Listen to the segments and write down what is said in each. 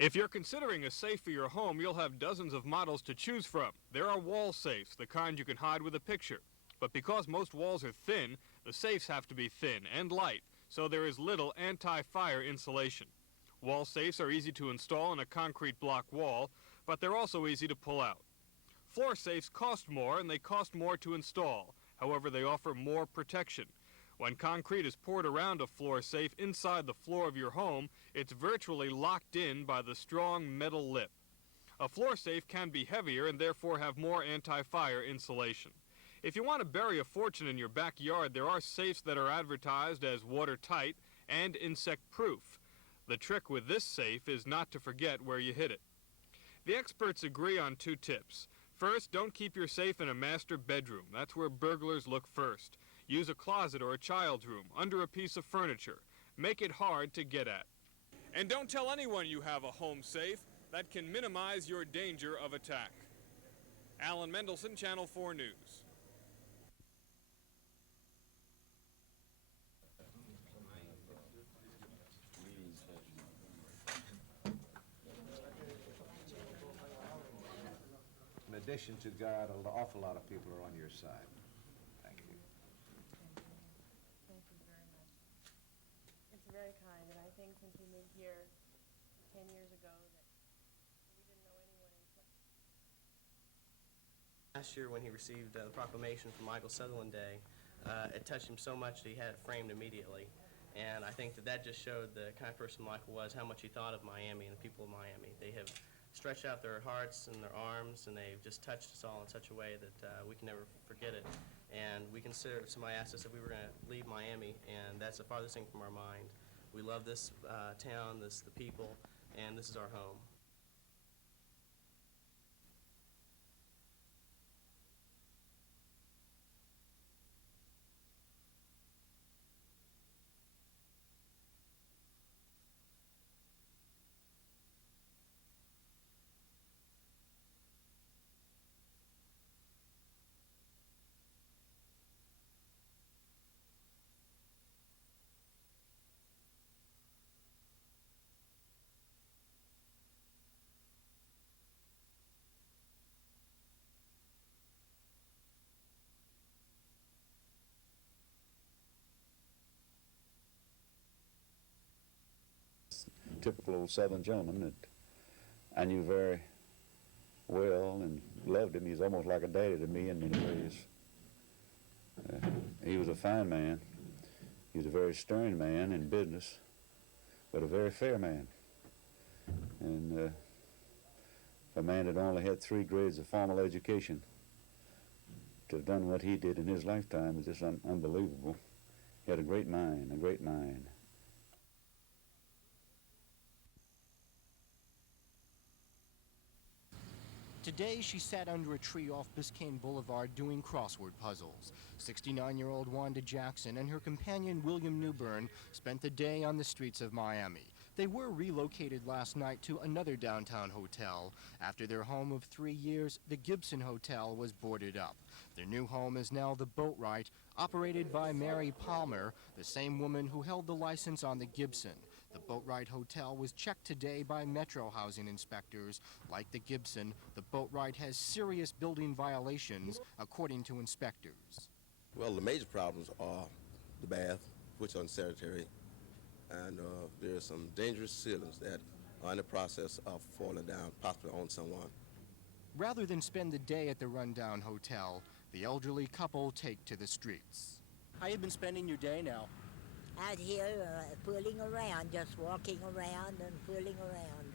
If you're considering a safe for your home, you'll have dozens of models to choose from. There are wall safes, the kind you can hide with a picture. But because most walls are thin, the safes have to be thin and light, so there is little anti-fire insulation. Wall safes are easy to install in a concrete block wall, but they're also easy to pull out. Floor safes cost more, and they cost more to install. However, they offer more protection. When concrete is poured around a floor safe inside the floor of your home, it's virtually locked in by the strong metal lip. A floor safe can be heavier and therefore have more anti-fire insulation. If you want to bury a fortune in your backyard, there are safes that are advertised as watertight and insect-proof. The trick with this safe is not to forget where you hid it. The experts agree on 2 tips. First, don't keep your safe in a master bedroom. That's where burglars look first. Use a closet or a child's room, under a piece of furniture. Make it hard to get at. And don't tell anyone you have a home safe. That can minimize your danger of attack. Alan Mendelson, Channel 4 News. In addition to God, an awful lot of people are on your side. Thank you. Thank you very much. It's very kind, and I think since we moved here 10 years ago that we didn't know anyone in place. Last year when he received the proclamation for Michael Sutherland Day, it touched him so much that he had it framed immediately. And I think that just showed the kind of person Michael was, how much he thought of Miami and the people of Miami. They have stretched out their hearts and their arms, and they've just touched us all in such a way that we can never forget it. And we consider, somebody asked us if we were going to leave Miami, and that's the farthest thing from our mind. We love this town, the people, and this is our home. Typical old Southern gentleman that I knew very well and loved him. He's almost like a daddy to me in many ways. He was a fine man. He was a very stern man in business, but a very fair man. And a man that only had 3 grades of formal education to have done what he did in his lifetime is just unbelievable. He had a great mind, a great mind. Today, she sat under a tree off Biscayne Boulevard doing crossword puzzles. 69-year-old Wanda Jackson and her companion William Newbern spent the day on the streets of Miami. They were relocated last night to another downtown hotel. After their home of 3 years, the Gibson Hotel was boarded up. Their new home is now the Boatwright, operated by Mary Palmer, the same woman who held the license on the Gibson. The Boatwright Hotel was checked today by Metro housing inspectors. Like the Gibson, the Boatwright has serious building violations, according to inspectors. Well, the major problems are the bath, which are unsanitary, and there are some dangerous ceilings that are in the process of falling down, possibly on someone. Rather than spend the day at the rundown hotel, the elderly couple take to the streets. How you been spending your day now? Out here fooling around, just walking around and fooling around.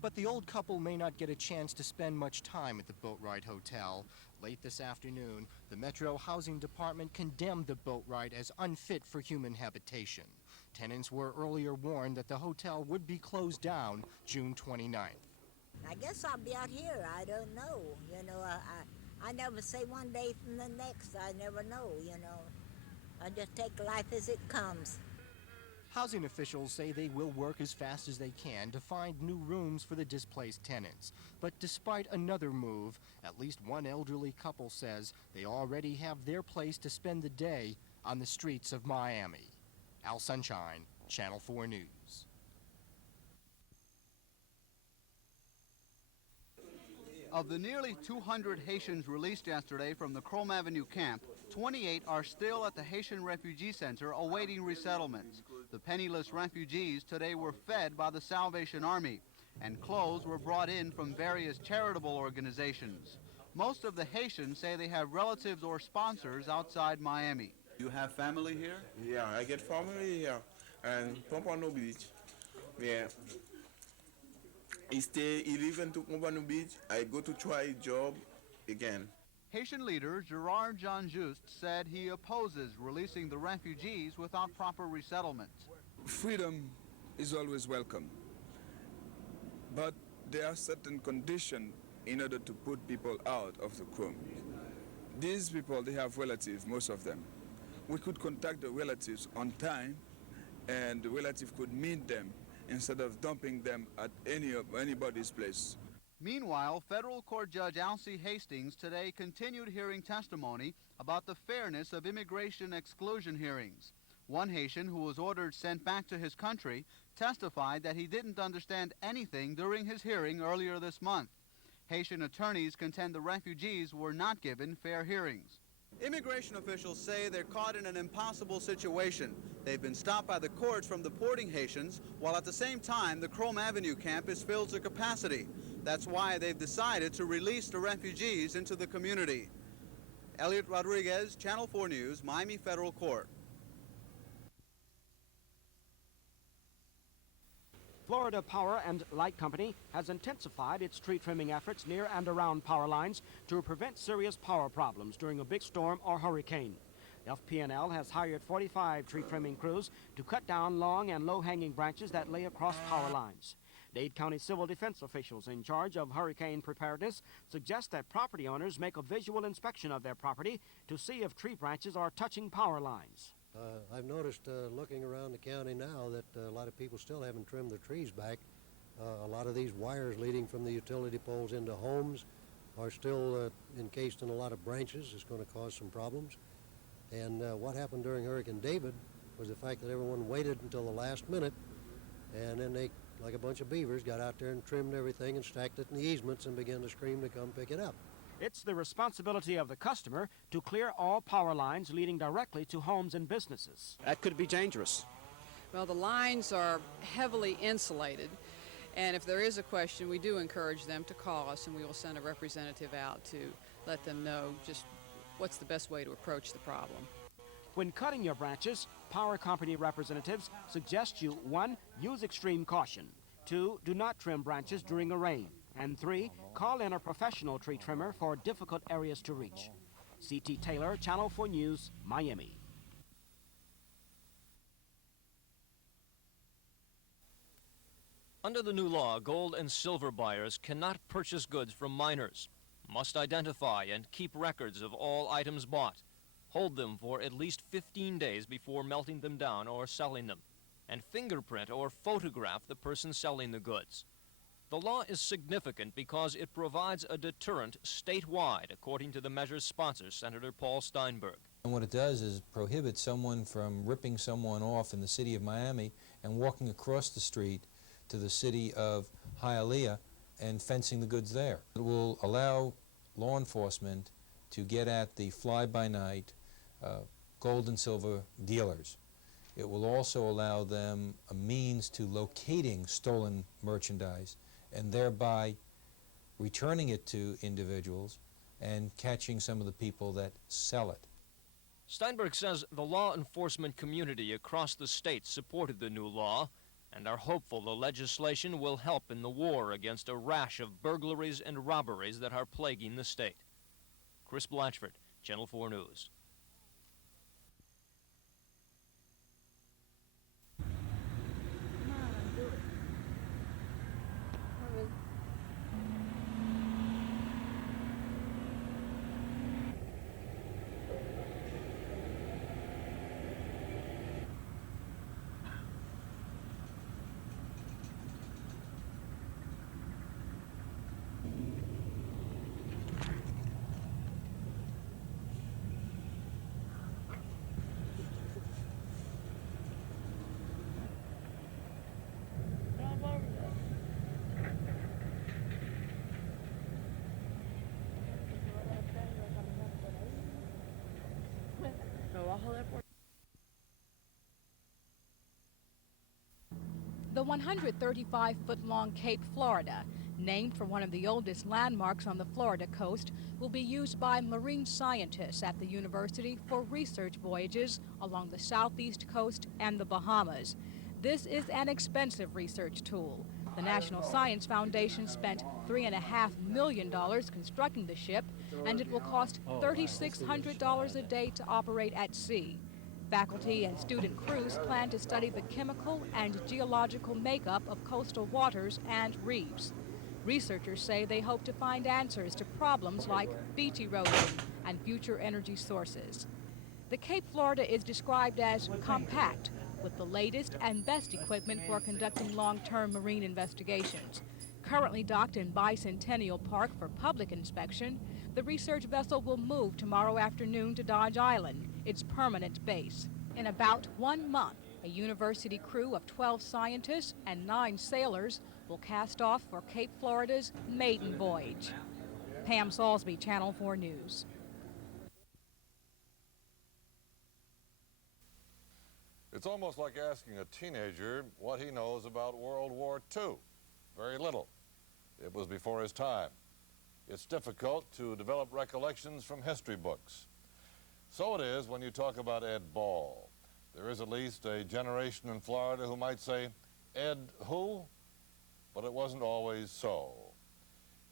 But the old couple may not get a chance to spend much time at the Boatwright Hotel. Late this afternoon, the Metro Housing Department condemned the Boatwright as unfit for human habitation. Tenants were earlier warned that the hotel would be closed down June 29th. I guess I'll be out here. I don't know. You know, I never say one day from the next. I never know, you know. I just take life as it comes. Housing officials say they will work as fast as they can to find new rooms for the displaced tenants. But despite another move, at least one elderly couple says they already have their place to spend the day on the streets of Miami. Al Sunshine, Channel 4 News. Of the nearly 200 Haitians released yesterday from the Chrome Avenue camp, 28 are still at the Haitian Refugee Center awaiting resettlement. The penniless refugees today were fed by the Salvation Army, and clothes were brought in from various charitable organizations. Most of the Haitians say they have relatives or sponsors outside Miami. You have family here? Yeah, I get family here and Pompano Beach. Yeah. He live in Pompano Beach. I go to try a job again. Haitian leader Gerard Jean Just said he opposes releasing the refugees without proper resettlement. Freedom is always welcome, but there are certain conditions in order to put people out of the Chrome. These people, they have relatives, most of them. We could contact the relatives on time, and the relative could meet them instead of dumping them at anybody's place. Meanwhile, federal court judge Alcee Hastings today continued hearing testimony about the fairness of immigration exclusion hearings. One Haitian who was ordered sent back to his country testified that he didn't understand anything during his hearing earlier this month. Haitian attorneys contend the refugees were not given fair hearings. Immigration officials say they're caught in an impossible situation. They've been stopped by the courts from deporting Haitians, while at the same time the Chrome Avenue camp is filled to capacity. That's why they've decided to release the refugees into the community. Elliot Rodriguez, Channel 4 News, Miami Federal Court. Florida Power and Light Company has intensified its tree trimming efforts near and around power lines to prevent serious power problems during a big storm or hurricane. FP&L has hired 45 tree trimming crews to cut down long and low-hanging branches that lay across power lines. Dade County civil defense officials in charge of hurricane preparedness suggest that property owners make a visual inspection of their property to see if tree branches are touching power lines. I've noticed looking around the county now that a lot of people still haven't trimmed their trees back. A lot of these wires leading from the utility poles into homes are still encased in a lot of branches. It's going to cause some problems. And what happened during Hurricane David was the fact that everyone waited until the last minute, and then they, like a bunch of beavers, got out there and trimmed everything and stacked it in the easements and began to scream to come pick it up. It's the responsibility of the customer to clear all power lines leading directly to homes and businesses. That could be dangerous. Well, the lines are heavily insulated, and if there is a question, we do encourage them to call us, and we will send a representative out to let them know just what's the best way to approach the problem. When cutting your branches, power company representatives suggest you, 1, use extreme caution, 2, do not trim branches during a rain, and 3, call in a professional tree trimmer for difficult areas to reach. C.T. Taylor, Channel 4 News, Miami. Under the new law, gold and silver buyers cannot purchase goods from minors, must identify and keep records of all items bought, hold them for at least 15 days before melting them down or selling them, and fingerprint or photograph the person selling the goods. The law is significant because it provides a deterrent statewide, according to the measure's sponsor, Senator Paul Steinberg. And what it does is prohibit someone from ripping someone off in the city of Miami and walking across the street to the city of Hialeah and fencing the goods there. It will allow law enforcement to get at the fly-by-night gold and silver dealers. It will also allow them a means to locating stolen merchandise and thereby returning it to individuals and catching some of the people that sell it. Steinberg says the law enforcement community across the state supported the new law and are hopeful the legislation will help in the war against a rash of burglaries and robberies that are plaguing the state. Chris Blatchford, Channel 4 News. hold it up. The 135-foot-long Cape Florida, named for one of the oldest landmarks on the Florida coast, will be used by marine scientists at the university for research voyages along the southeast coast and the Bahamas. This is an expensive research tool. The National Science Foundation spent $3.5 million constructing the ship, and it will cost $3,600 a day to operate at sea. Faculty and student crews plan to study the chemical and geological makeup of coastal waters and reefs. Researchers say they hope to find answers to problems like beach erosion and future energy sources. The Cape Florida is described as compact, with the latest and best equipment for conducting long-term marine investigations. Currently docked in Bicentennial Park for public inspection, the research vessel will move tomorrow afternoon to Dade Island, its permanent base. In about 1 month, a university crew of 12 scientists and 9 sailors will cast off for Cape Florida's maiden voyage. Pam Salisbury, Channel 4 News. It's almost like asking a teenager what he knows about World War II. Very little. It was before his time. It's difficult to develop recollections from history books. So it is when you talk about Ed Ball. There is at least a generation in Florida who might say, Ed who? But it wasn't always so.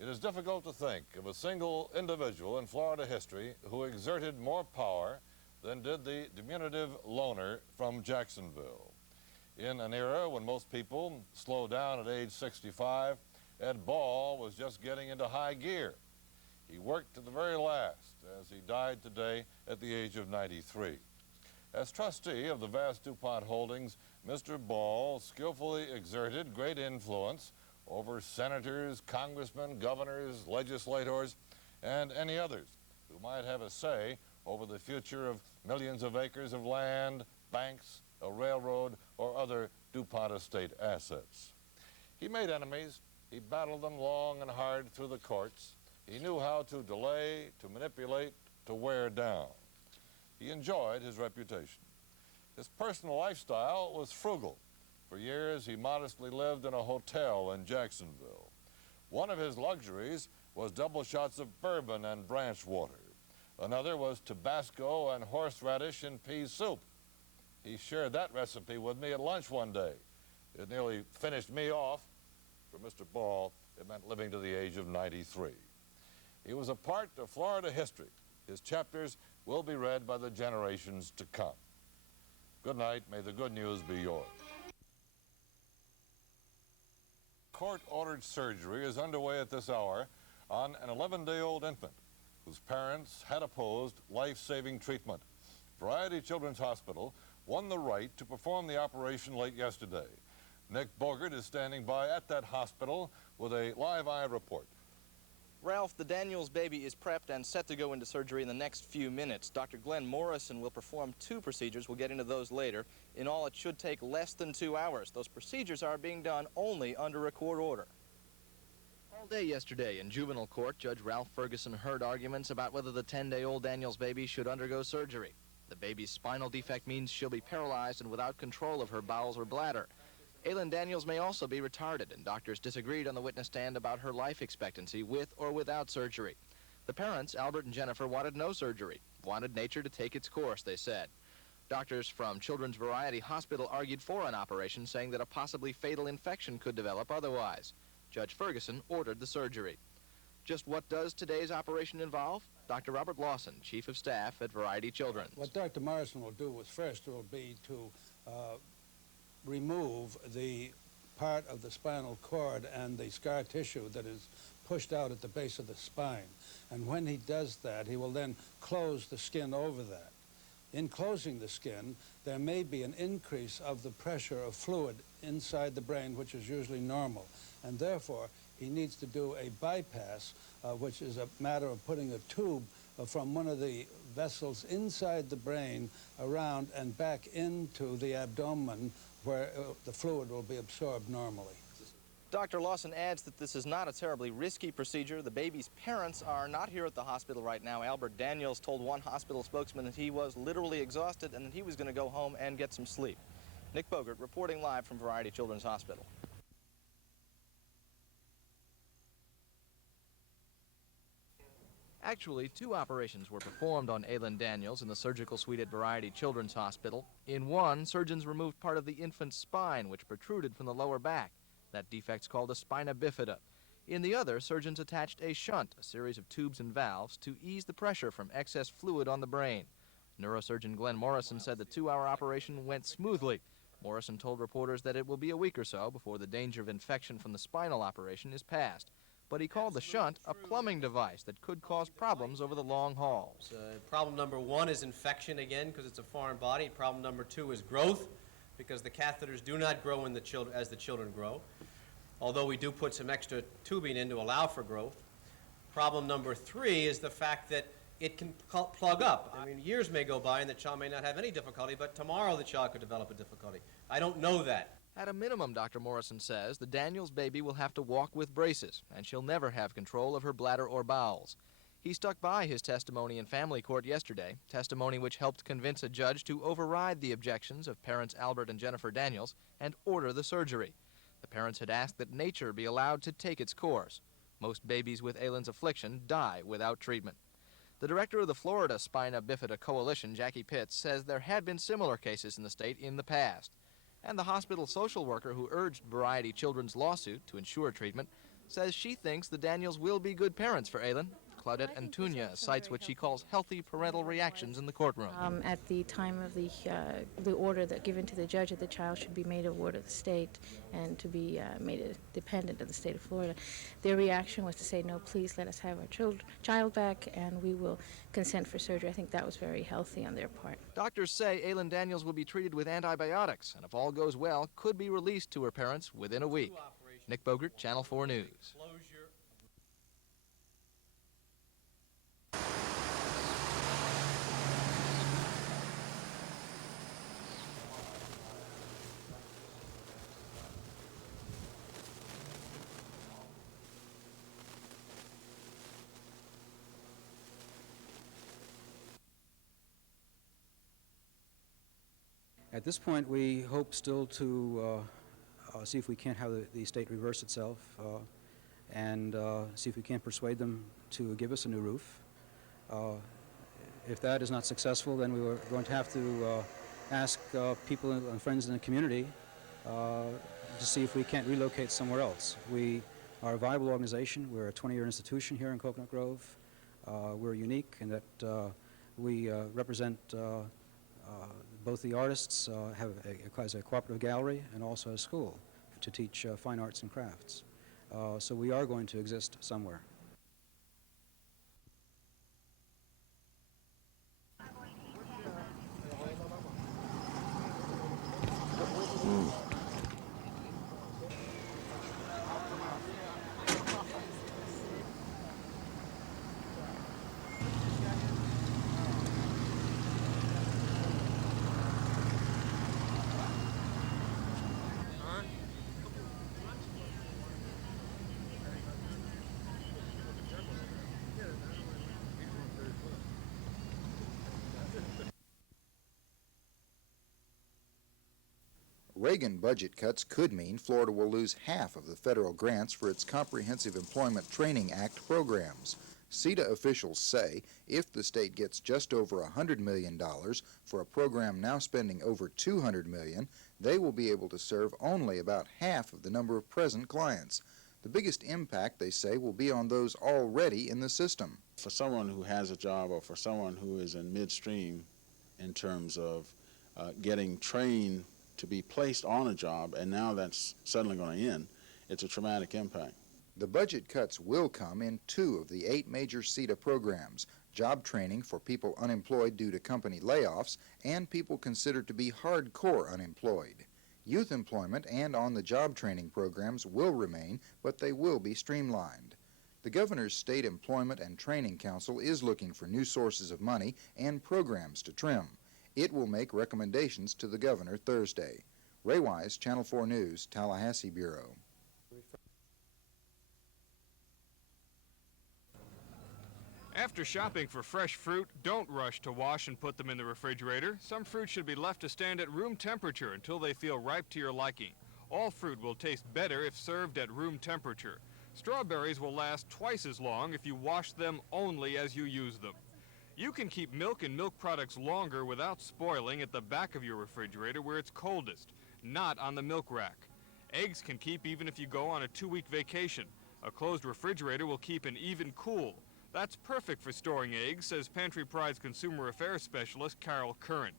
It is difficult to think of a single individual in Florida history who exerted more power than did the diminutive loner from Jacksonville. In an era when most people slow down at age 65, Ed Ball was just getting into high gear. He worked to the very last, as he died today at the age of 93. As trustee of the vast DuPont holdings, Mr. Ball skillfully exerted great influence over senators, congressmen, governors, legislators, and any others who might have a say over the future of millions of acres of land, banks, a railroad, or other DuPont estate assets. He made enemies. He battled them long and hard through the courts. He knew how to delay, to manipulate, to wear down. He enjoyed his reputation. His personal lifestyle was frugal. For years, he modestly lived in a hotel in Jacksonville. One of his luxuries was double shots of bourbon and branch water. Another was Tabasco and horseradish in pea soup. He shared that recipe with me at lunch one day. It nearly finished me off. For Mr. Ball, it meant living to the age of 93. He was a part of Florida history. His chapters will be read by the generations to come. Good night. May the good news be yours. Court-ordered surgery is underway at this hour on an 11-day-old infant whose parents had opposed life-saving treatment. Variety Children's Hospital won the right to perform the operation late yesterday. Nick Bogert is standing by at that hospital with a live eye report. Ralph, the Daniels baby is prepped and set to go into surgery in the next few minutes. Dr. Glenn Morrison will perform 2 procedures. We'll get into those later. In all, it should take less than 2 hours. Those procedures are being done only under a court order. All day yesterday in juvenile court, Judge Ralph Ferguson heard arguments about whether the 10-day-old Daniels baby should undergo surgery. The baby's spinal defect means she'll be paralyzed and without control of her bowels or bladder. Aylin Daniels may also be retarded, and doctors disagreed on the witness stand about her life expectancy with or without surgery. The parents, Albert and Jennifer, wanted no surgery, wanted nature to take its course, they said. Doctors from Children's Variety Hospital argued for an operation, saying that a possibly fatal infection could develop otherwise. Judge Ferguson ordered the surgery. Just what does today's operation involve? Dr. Robert Lawson, Chief of Staff at Variety Children's. What Dr. Morrison will do is first will be to remove the part of the spinal cord and the scar tissue that is pushed out at the base of the spine. And when he does that, he will then close the skin over that. In closing the skin, there may be an increase of the pressure of fluid inside the brain, which is usually normal. And therefore, he needs to do a bypass, which is a matter of putting a tube from one of the vessels inside the brain around and back into the abdomen, where the fluid will be absorbed normally. Dr. Lawson adds that this is not a terribly risky procedure. The baby's parents are not here at the hospital right now. Albert Daniels told one hospital spokesman that he was literally exhausted and that he was going to go home and get some sleep. Nick Bogert reporting live from Variety Children's Hospital. Actually, 2 operations were performed on Aylin Daniels in the surgical suite at Variety Children's Hospital. In one, surgeons removed part of the infant's spine, which protruded from the lower back. That defect's called a spina bifida. In the other, surgeons attached a shunt, a series of tubes and valves, to ease the pressure from excess fluid on the brain. Neurosurgeon Glenn Morrison said the 2-hour operation went smoothly. Morrison told reporters that it will be a week or so before the danger of infection from the spinal operation is past. But he called the shunt a plumbing device that could cause problems over the long haul. Problem number 1 is infection again, because it's a foreign body. Problem number 2 is growth, because the catheters do not grow in the as the children grow, although we do put some extra tubing in to allow for growth. Problem number 3 is the fact that it can plug up. I mean, years may go by and the child may not have any difficulty, but tomorrow the child could develop a difficulty. I don't know that. At a minimum, Dr. Morrison says, the Daniels baby will have to walk with braces, and she'll never have control of her bladder or bowels. He stuck by his testimony in family court yesterday, testimony which helped convince a judge to override the objections of parents Albert and Jennifer Daniels and order the surgery. The parents had asked that nature be allowed to take its course. Most babies with Aylin's affliction die without treatment. The director of the Florida Spina Bifida Coalition, Jackie Pitts, says there had been similar cases in the state in the past. And the hospital social worker who urged Variety Children's lawsuit to ensure treatment says she thinks the Daniels will be good parents for Aylin. Claudette Antunia cites what she calls healthy parental reactions in the courtroom. At the time of the order that given to the judge that the child should be made a ward of the state and to be made a dependent of the state of Florida, their reaction was to say, no, please let us have our child back and we will consent for surgery. I think that was very healthy on their part. Doctors say Aylin Daniels will be treated with antibiotics and if all goes well, could be released to her parents within a week. Nick Bogert, Channel 4 News. At this point, we hope still to see if we can't have the state reverse itself and see if we can't persuade them to give us a new roof. If that is not successful, then we were going to have to ask people and friends in the community to see if we can't relocate somewhere else. We are a viable organization. We're a 20-year institution here in Coconut Grove. We're unique in that we represent both the artists have a cooperative gallery and also a school to teach fine arts and crafts. So we are going to exist somewhere. Reagan budget cuts could mean Florida will lose half of the federal grants for its Comprehensive Employment Training Act programs. CETA officials say if the state gets just over $100 million for a program now spending over $200 million, they will be able to serve only about half of the number of present clients. The biggest impact, they say, will be on those already in the system. For someone who has a job or for someone who is in midstream in terms of getting trained to be placed on a job, and now that's suddenly going to end, it's a traumatic impact. The budget cuts will come in 2 of the 8 major CETA programs, job training for people unemployed due to company layoffs and people considered to be hardcore unemployed. Youth employment and on-the-job training programs will remain, but they will be streamlined. The Governor's State Employment and Training Council is looking for new sources of money and programs to trim. It will make recommendations to the governor Thursday. Ray Wise, Channel 4 News, Tallahassee Bureau. After shopping for fresh fruit, don't rush to wash and put them in the refrigerator. Some fruit should be left to stand at room temperature until they feel ripe to your liking. All fruit will taste better if served at room temperature. Strawberries will last twice as long if you wash them only as you use them. You can keep milk and milk products longer without spoiling at the back of your refrigerator where it's coldest, not on the milk rack. Eggs can keep even if you go on a 2-week vacation. A closed refrigerator will keep an even cool. That's perfect for storing eggs, says Pantry Pride's consumer affairs specialist, Carol Curran.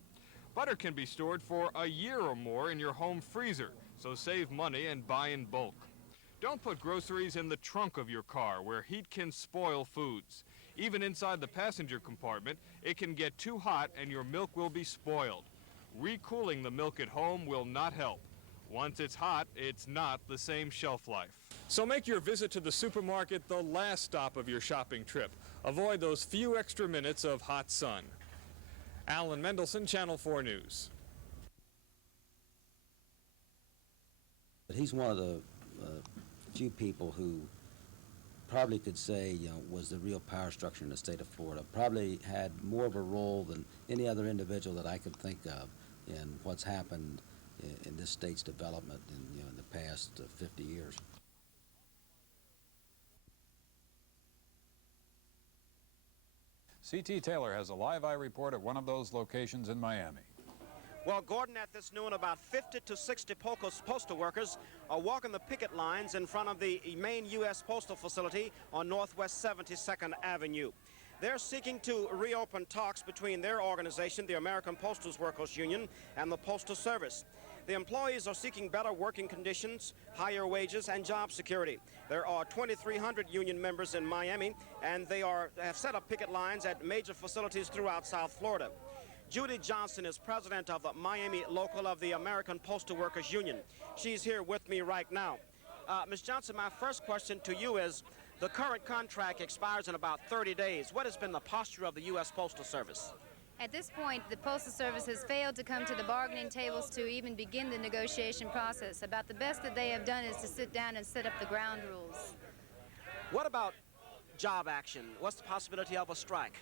Butter can be stored for a year or more in your home freezer, so save money and buy in bulk. Don't put groceries in the trunk of your car, where heat can spoil foods. Even inside the passenger compartment, it can get too hot and your milk will be spoiled. Recooling the milk at home will not help. Once it's hot, it's not the same shelf life. So make your visit to the supermarket the last stop of your shopping trip. Avoid those few extra minutes of hot sun. Alan Mendelson, Channel 4 News. He's one of the few people who probably could say, was the real power structure in the state of Florida. Probably had more of a role than any other individual that I could think of in what's happened in this state's development in the past 50 years. C.T. Taylor has a live eye report at one of those locations in Miami. Well, Gordon, at this noon, about 50 to 60 postal workers are walking the picket lines in front of the main U.S. postal facility on Northwest 72nd Avenue. They're seeking to reopen talks between their organization, the American Postal Workers Union, and the Postal Service. The employees are seeking better working conditions, higher wages, and job security. There are 2,300 union members in Miami, and they have set up picket lines at major facilities throughout South Florida. Judy Johnson is president of the Miami local of the American Postal Workers Union. She's here with me right now. Ms. Johnson, my first question to you is, the current contract expires in about 30 days. What has been the posture of the U.S. Postal Service? At this point, the Postal Service has failed to come to the bargaining tables to even begin the negotiation process. About the best that they have done is to sit down and set up the ground rules. What about job action? What's the possibility of a strike?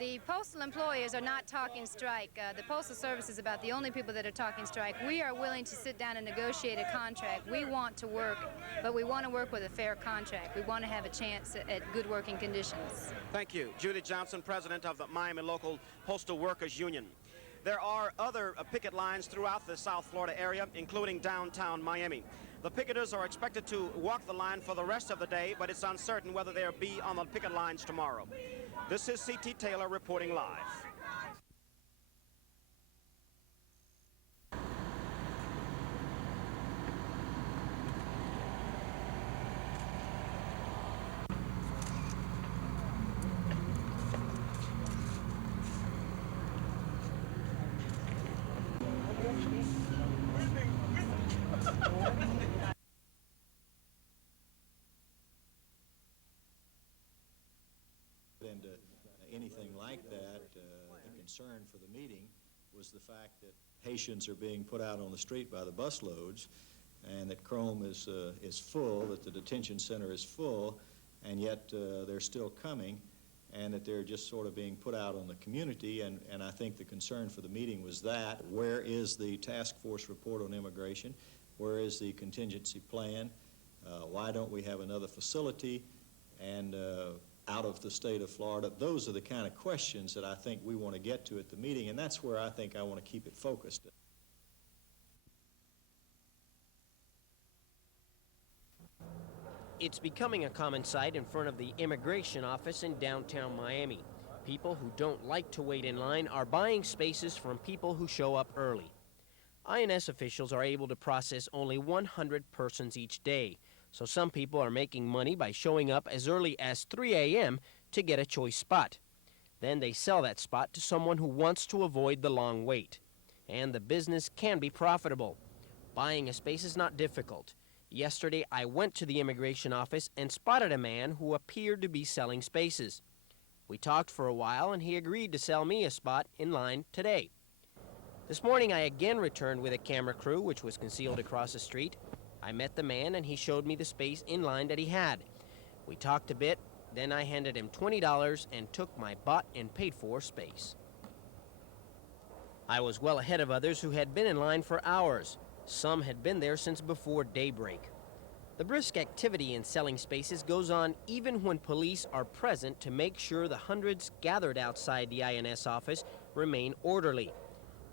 The postal employers are not talking strike. The Postal Service is about the only people that are talking strike. We are willing to sit down and negotiate a contract. We want to work, but we want to work with a fair contract. We want to have a chance at good working conditions. Thank you. Judy Johnson, president of the Miami Local Postal Workers Union. There are other picket lines throughout the South Florida area, including downtown Miami. The picketers are expected to walk the line for the rest of the day, but it's uncertain whether they'll be on the picket lines tomorrow. This is C.T. Taylor reporting live. Anything like that, the concern for the meeting was the fact that patients are being put out on the street by the busloads, and that Chrome is full, that the detention center is full, and yet they're still coming, and that they're just sort of being put out on the community, and I think the concern for the meeting was that. Where is the task force report on immigration? Where is the contingency plan? Why don't we have another facility? And out of the state of Florida? Those are the kind of questions that I think we want to get to at the meeting, and that's where I think I want to keep it focused. It's becoming a common sight in front of the immigration office in downtown Miami. People who don't like to wait in line are buying spaces from people who show up early. INS officials are able to process only 100 persons each day, so some people are making money by showing up as early as 3 a.m. to get a choice spot. Then they sell that spot to someone who wants to avoid the long wait. And the business can be profitable. Buying a space is not difficult. Yesterday, I went to the immigration office and spotted a man who appeared to be selling spaces. We talked for a while, and he agreed to sell me a spot in line today. This morning, I again returned with a camera crew, which was concealed across the street. I met the man, and he showed me the space in line that he had. We talked a bit, Then I handed him $20 and took my bought and paid for space. I was well ahead of others who had been in line for hours. Some had been there since before daybreak. The brisk activity in selling spaces goes on even when police are present to make sure the hundreds gathered outside the INS office remain orderly.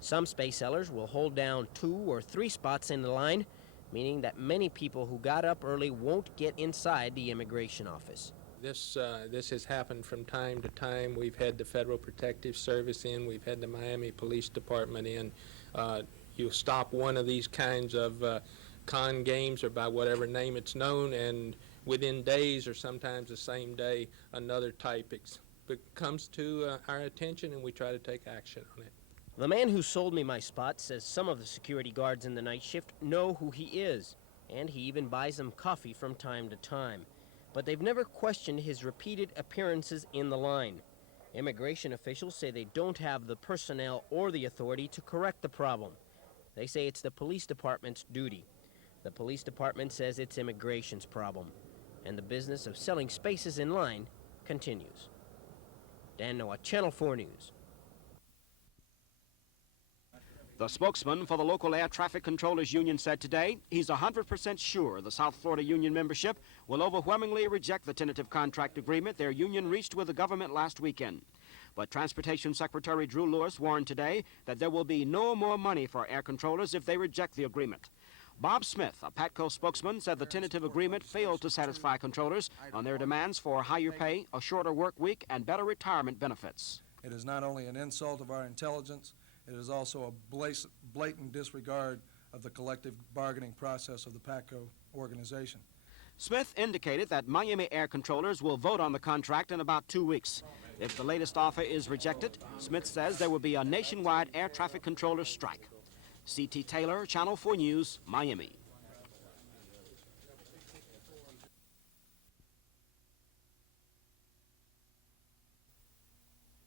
Some space sellers will hold down 2 or 3 spots in the line, meaning that many people who got up early won't get inside the immigration office. This has happened from time to time. We've had the Federal Protective Service in, we've had the Miami Police Department in. You stop one of these kinds of con games, or by whatever name it's known, and within days or sometimes the same day, another type comes to our attention, and we try to take action on it. The man who sold me my spot says some of the security guards in the night shift know who he is, and he even buys them coffee from time to time. But they've never questioned his repeated appearances in the line. Immigration officials say they don't have the personnel or the authority to correct the problem. They say it's the police department's duty. The police department says it's immigration's problem, and the business of selling spaces in line continues. Dan Noah, Channel 4 News. The spokesman for the local Air Traffic Controllers Union said today he's 100% sure the South Florida Union membership will overwhelmingly reject the tentative contract agreement their union reached with the government last weekend. But Transportation Secretary Drew Lewis warned today that there will be no more money for air controllers if they reject the agreement. Bob Smith, a PATCO spokesman, said the tentative agreement failed to satisfy controllers on their demands for higher pay, a shorter work week, and better retirement benefits. It is not only an insult of our intelligence, it is also a blatant disregard of the collective bargaining process of the PATCO organization. Smith indicated that Miami air controllers will vote on the contract in about 2 weeks. If the latest offer is rejected, Smith says there will be a nationwide air traffic controller strike. C.T. Taylor, Channel 4 News, Miami.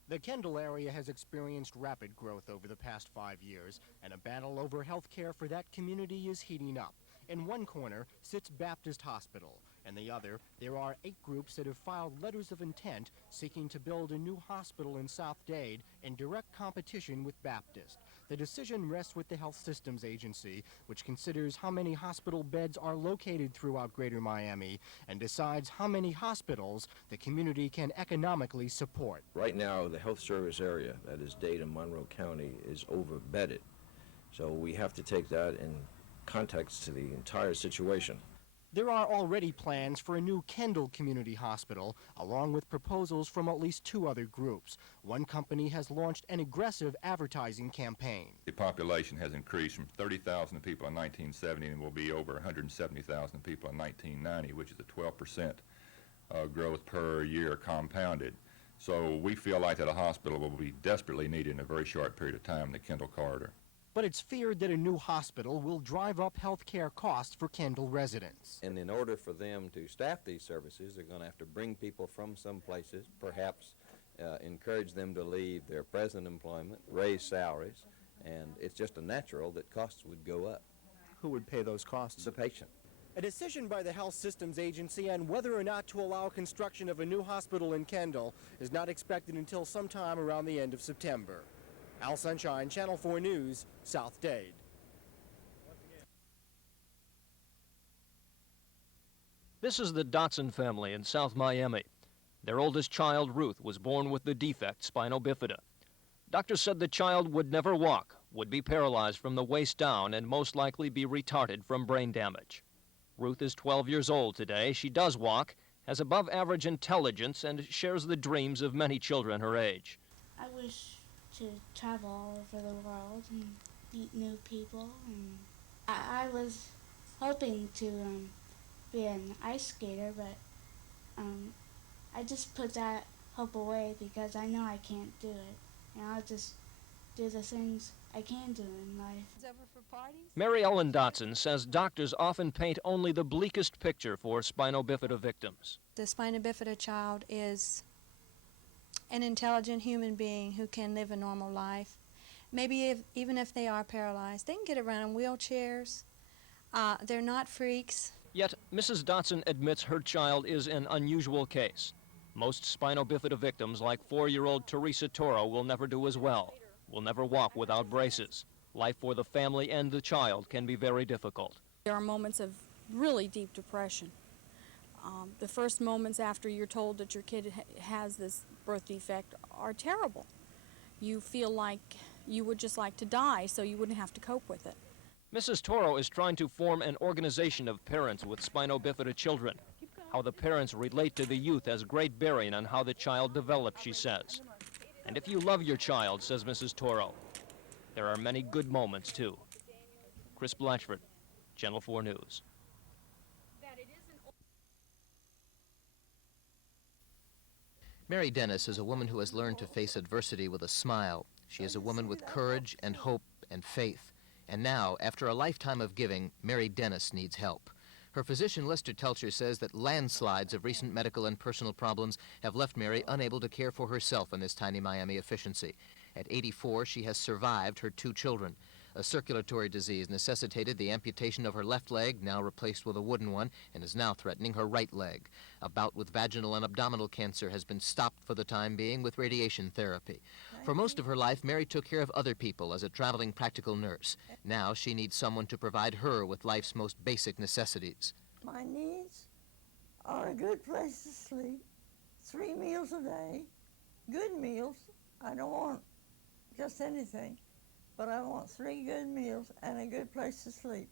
The Kendall area has experienced rapid growth over the past 5 years, and a battle over health care for that community is heating up. In one corner sits Baptist Hospital. In the other, there are 8 groups that have filed letters of intent seeking to build a new hospital in South Dade in direct competition with Baptist. The decision rests with the Health Systems Agency, which considers how many hospital beds are located throughout Greater Miami and decides how many hospitals the community can economically support. Right now, the health service area, that is Dade and Monroe County, is overbedded. So we have to take that in context to the entire situation. There are already plans for a new Kendall Community Hospital, along with proposals from at least 2 other groups. One company has launched an aggressive advertising campaign. The population has increased from 30,000 people in 1970 and will be over 170,000 people in 1990, which is a 12% growth per year compounded. So we feel like that a hospital will be desperately needed in a very short period of time in the Kendall corridor. But it's feared that a new hospital will drive up health care costs for Kendall residents. And in order for them to staff these services, they're going to have to bring people from some places, perhaps encourage them to leave their present employment, raise salaries, and it's just a natural that costs would go up. Who would pay those costs? The patient. A decision by the Health Systems Agency on whether or not to allow construction of a new hospital in Kendall is not expected until sometime around the end of September. Al Sunshine, Channel 4 News, South Dade. This is the Dotson family in South Miami. Their oldest child, Ruth, was born with the defect spinal bifida. Doctors said the child would never walk, would be paralyzed from the waist down, and most likely be retarded from brain damage. Ruth is 12 years old today. She does walk, has above average intelligence, and shares the dreams of many children her age. I wish to travel all over the world and meet new people. And I was hoping to be an ice skater, but I just put that hope away because I know I can't do it. And I'll just do the things I can do in life. It's over for parties? Mary Ellen Dotson says doctors often paint only the bleakest picture for spinal bifida victims. The spina bifida child is an intelligent human being who can live a normal life. Maybe even if they are paralyzed, they can get around in wheelchairs. They're not freaks. Yet Mrs. Dotson admits her child is an unusual case. Most spinal bifida victims, like 4-year-old Teresa Toro, will never do as well, will never walk without braces. Life for the family and the child can be very difficult. There are moments of really deep depression. The first moments after you're told that your kid has this birth defect are terrible. You feel like you would just like to die so you wouldn't have to cope with it. Mrs. Toro is trying to form an organization of parents with spinal bifida children. How the parents relate to the youth has great bearing on how the child develops, she says. And if you love your child, says Mrs. Toro, there are many good moments, too. Chris Blatchford, Channel 4 News. Mary Dennis is a woman who has learned to face adversity with a smile. She is a woman with courage and hope and faith. And now, after a lifetime of giving, Mary Dennis needs help. Her physician, Lester Telcher, says that landslides of recent medical and personal problems have left Mary unable to care for herself in this tiny Miami efficiency. At 84, she has survived her 2 children. A circulatory disease necessitated the amputation of her left leg, now replaced with a wooden one, and is now threatening her right leg. A bout with vaginal and abdominal cancer has been stopped for the time being with radiation therapy. For most of her life, Mary took care of other people as a traveling practical nurse. Now she needs someone to provide her with life's most basic necessities. My needs are a good place to sleep, 3 meals a day, good meals. I don't want just anything, but I want 3 good meals and a good place to sleep.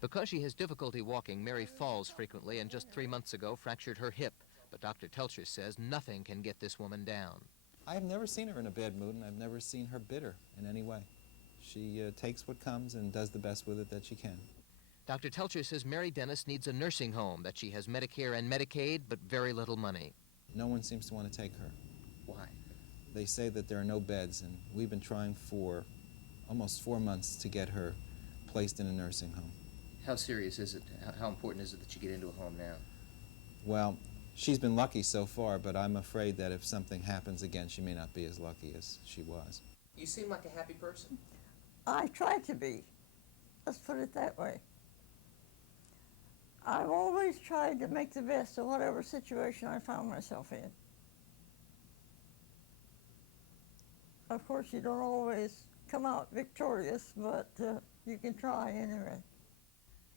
Because she has difficulty walking, Mary falls frequently and just 3 months ago fractured her hip. But Dr. Telcher says nothing can get this woman down. I have never seen her in a bad mood, and I've never seen her bitter in any way. She takes what comes and does the best with it that she can. Dr. Telcher says Mary Dennis needs a nursing home, that she has Medicare and Medicaid, but very little money. No one seems to want to take her. Why? They say that there are no beds, and we've been trying for almost 4 months to get her placed in a nursing home. How serious is it? How important is it that you get into a home now? Well, she's been lucky so far, but I'm afraid that if something happens again, she may not be as lucky as she was. You seem like a happy person. I try to be. Let's put it that way. I've always tried to make the best of whatever situation I found myself in. Of course, you don't always come out victorious, but you can try anyway.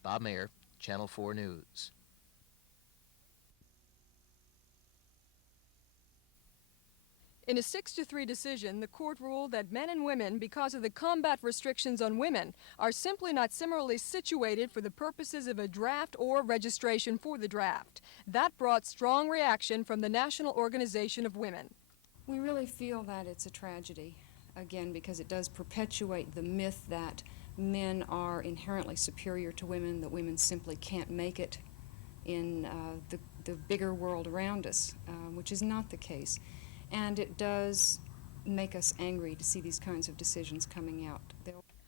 Bob Mayer, Channel 4 News. In a 6-3 decision, the court ruled that men and women, because of the combat restrictions on women, are simply not similarly situated for the purposes of a draft or registration for the draft. That brought strong reaction from the National Organization of Women. We really feel that it's a tragedy, again, because it does perpetuate the myth that men are inherently superior to women, that women simply can't make it in the bigger world around us, which is not the case. And it does make us angry to see these kinds of decisions coming out.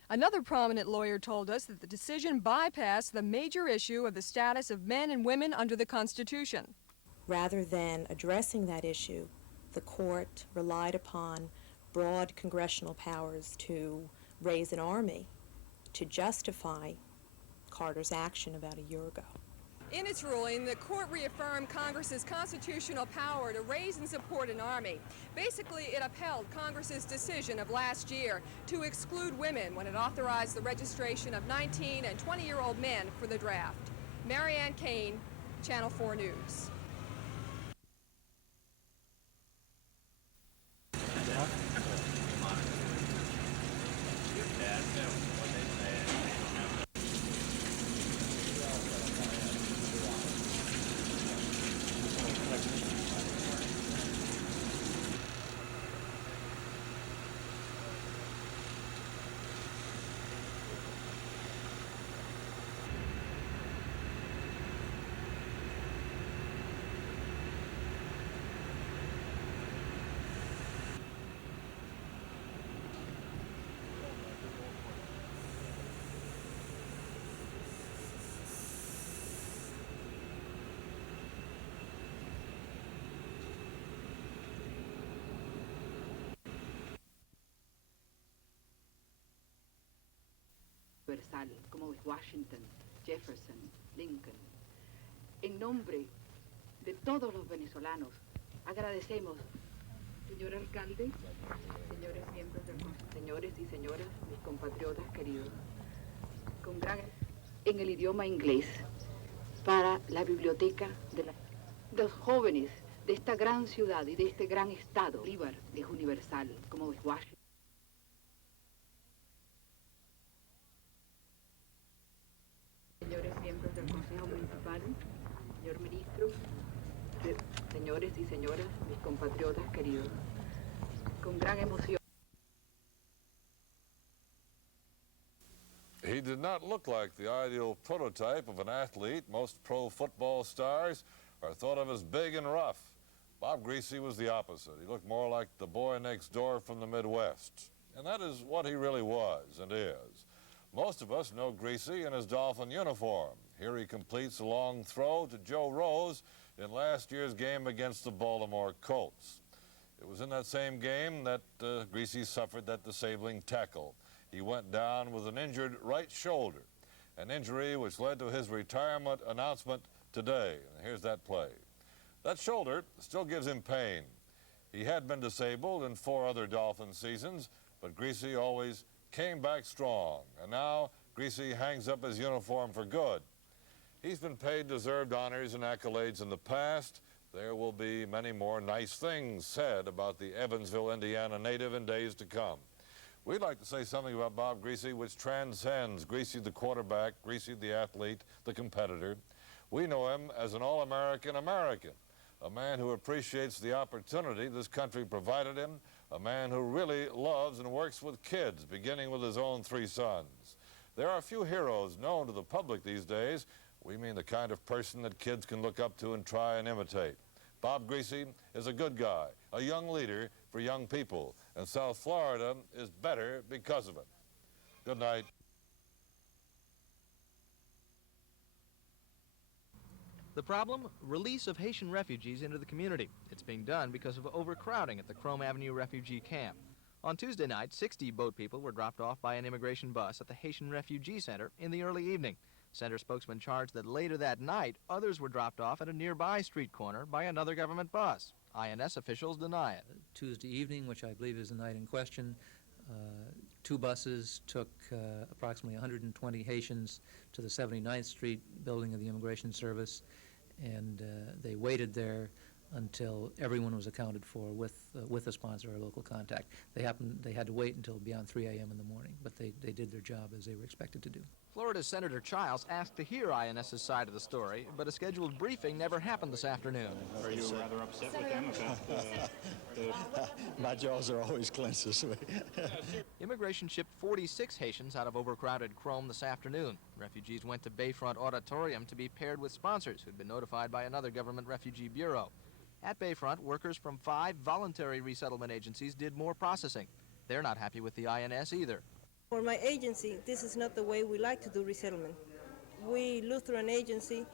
Another prominent lawyer told us that the decision bypassed the major issue of the status of men and women under the Constitution. Rather than addressing that issue, the court relied upon broad congressional powers to raise an army to justify Carter's action about a year ago. In its ruling, the court reaffirmed Congress's constitutional power to raise and support an army. Basically, it upheld Congress's decision of last year to exclude women when it authorized the registration of 19- and 20-year-old men for the draft. Marianne Kane, Channel 4 News. Universal, como Washington, Jefferson, Lincoln, en nombre de todos los venezolanos, Agradecemos, señor alcalde, señores miembros del Consejo, señores y señoras, mis compatriotas queridos, con gran en el idioma inglés para la biblioteca de los jóvenes de esta gran ciudad y de este gran estado. Bolívar es universal, como es Washington. Señores miembros del Consejo Municipal, señor ministro, señores y señoras, mis compatriotas queridos, con gran emoción. He did not look like the ideal prototype of an athlete. Most pro football stars are thought of as big and rough. Bob Greasy was the opposite. He looked more like the boy next door from the Midwest. And that is what he really was and is. Most of us know Greasy in his Dolphin uniform. Here he completes a long throw to Joe Rose in last year's game against the Baltimore Colts. It was in that same game that Greasy suffered that disabling tackle. He went down with an injured right shoulder, an injury which led to his retirement announcement today. And here's that play. That shoulder still gives him pain. He had been disabled in 4 other Dolphin seasons, but Greasy always came back strong. And now Greasy hangs up his uniform for good. He's been paid deserved honors and accolades in the past. There will be many more nice things said about the Evansville, Indiana native in days to come. We'd like to say something about Bob Greasy which transcends Greasy the quarterback, Greasy the athlete, the competitor. We know him as an all-American American, a man who appreciates the opportunity this country provided him, a man who really loves and works with kids, beginning with his own 3 sons. There are few heroes known to the public these days. We mean the kind of person that kids can look up to and try and imitate. Bob Greasy is a good guy, a young leader for young people, and South Florida is better because of it. Good night. The problem? Release of Haitian refugees into the community. It's being done because of overcrowding at the Chrome Avenue refugee camp. On Tuesday night, 60 boat people were dropped off by an immigration bus at the Haitian Refugee Center in the early evening. Center spokesman charged that later that night, others were dropped off at a nearby street corner by another government bus. INS officials deny it. Tuesday evening, which I believe is the night in question, 2 buses took approximately 120 Haitians to the 79th Street building of the Immigration Service, and they waited there until everyone was accounted for with a sponsor or a local contact. They had to wait until beyond 3 a.m. in the morning, but they did their job as they were expected to do. Florida Senator Childs asked to hear INS's side of the story, but a scheduled briefing never happened this afternoon. Are you rather upset with them about My jaws are always clenched this way. Immigration shipped 46 Haitians out of overcrowded Chrome this afternoon. Refugees went to Bayfront Auditorium to be paired with sponsors who'd been notified by another government refugee bureau. At Bayfront, workers from 5 voluntary resettlement agencies did more processing. They're not happy with the INS either. For my agency, this is not the way we like to do resettlement. We, Lutheran agency,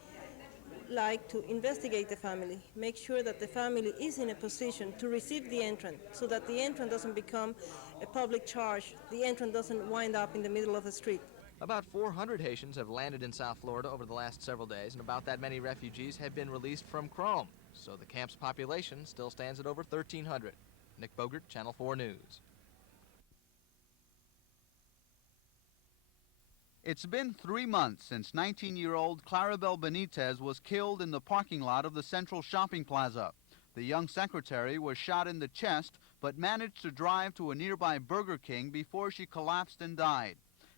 like to investigate the family, make sure that the family is in a position to receive the entrant, so that the entrant doesn't become a public charge, the entrant doesn't wind up in the middle of the street. About 400 Haitians have landed in South Florida over the last several days, and about that many refugees have been released from Chrome. So the camp's population still stands at over 1,300. Nick Bogert, Channel 4 News. It's been 3 months since 19-year-old Claribel Benitez was killed in the parking lot of the Central Shopping Plaza. The young secretary was shot in the chest, but managed to drive to a nearby Burger King before she collapsed and died.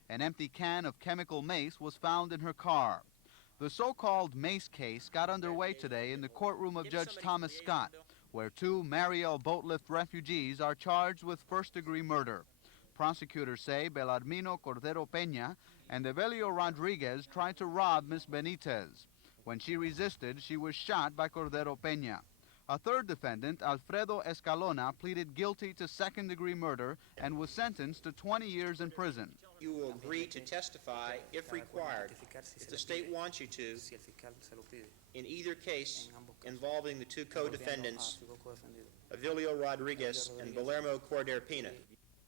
An empty can of chemical mace was found in her car. The so-called mace case got underway today in the courtroom of Judge Thomas Scott, where 2 Mariel Boatlift refugees are charged with first-degree murder. Prosecutors say Belarmino Cordero Peña and Evelio Rodriguez tried to rob Miss Benitez. When she resisted, she was shot by Cordero Peña. A third defendant, Alfredo Escalona, pleaded guilty to second-degree murder and was sentenced to 20 years in prison. You will agree to testify if required, if the state wants you to, in either case involving the 2 co-defendants, Evelio Rodriguez and Guillermo Corder-Pina.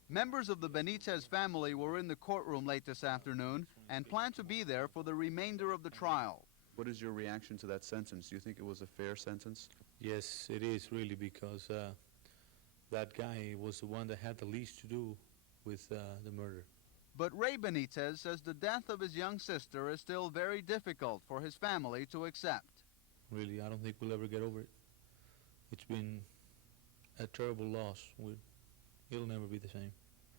Members of the Benitez family were in the courtroom late this afternoon and plan to be there for the remainder of the trial. What is your reaction to that sentence? Do you think it was a fair sentence? Yes, it is really, because that guy was the one that had the least to do with the murder. But Ray Benitez says the death of his young sister is still very difficult for his family to accept. Really, I don't think we'll ever get over it. It's been a terrible loss. It'll never be the same.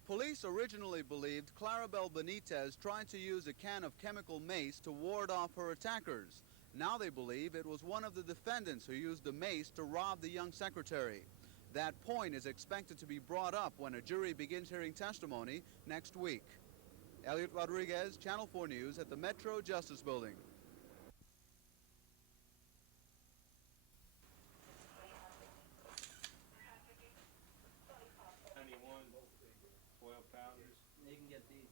Police originally believed Clarabelle Benitez tried to use a can of chemical mace to ward off her attackers. Now they believe it was one of the defendants who used the mace to rob the young secretary. That point is expected to be brought up when a jury begins hearing testimony next week. Elliot Rodriguez, Channel 4 News at the Metro Justice Building. You can get these.